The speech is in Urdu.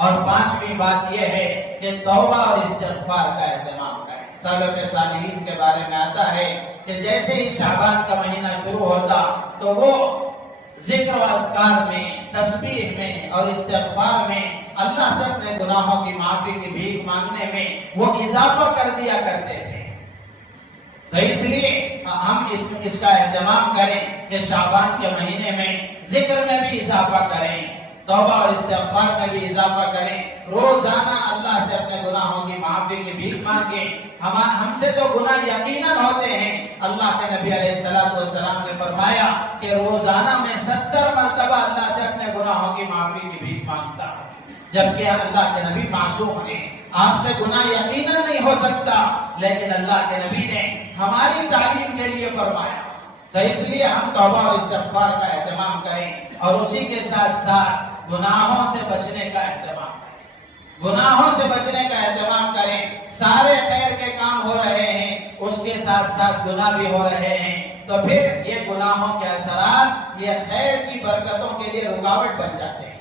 اور پانچویں بات یہ ہے کہ توبہ اور استغفار کا اہتمام کریں۔ سلف صالحین کے بارے میں آتا ہے کہ جیسے ہی شعبان کا مہینہ شروع ہوتا تو وہ ذکر و اذکار میں، تسبیح میں اور استغفار میں، اللہ سے اپنے گناہوں کی معافی کی بھیک مانگنے میں وہ اضافہ کر دیا کرتے تھے۔ تو اس لیے ہم اس کا اہتمام کریں کہ شعبان کے مہینے میں ذکر میں بھی اضافہ کریں، توبہ اور استغفار میں بھی اضافہ کریں، روزانہ اللہ سے اپنے گناہوں کی معافی کی بھیک مانگیں۔ ہم سے تو گناہ یقیناً ہوتے ہیں۔ اللہ کے نبی علیہ السلام نے فرمایا کہ روزانہ میں 70 مرتبہ اللہ سے اپنے گناہوں کی معافی کی بھیک مانگتا ہوں، جبکہ اللہ کے نبی معصوم ہیں، آپ سے گناہ یقیناً نہیں ہو سکتا، لیکن اللہ کے نبی نے ہماری تعلیم کے لیے فرمایا۔ تو اس لیے ہم توبہ اور استغفار کا اہتمام کریں اور اسی کے ساتھ ساتھ گناہوں سے بچنے کا اہتمام کریں، گناہوں سے بچنے کا اہتمام کریں۔ سارے خیر کے کام ہو رہے ہیں، اس کے ساتھ ساتھ گناہ بھی ہو رہے ہیں، تو پھر یہ گناہوں کے اثرات یہ خیر کی برکتوں کے لیے رکاوٹ بن جاتے ہیں۔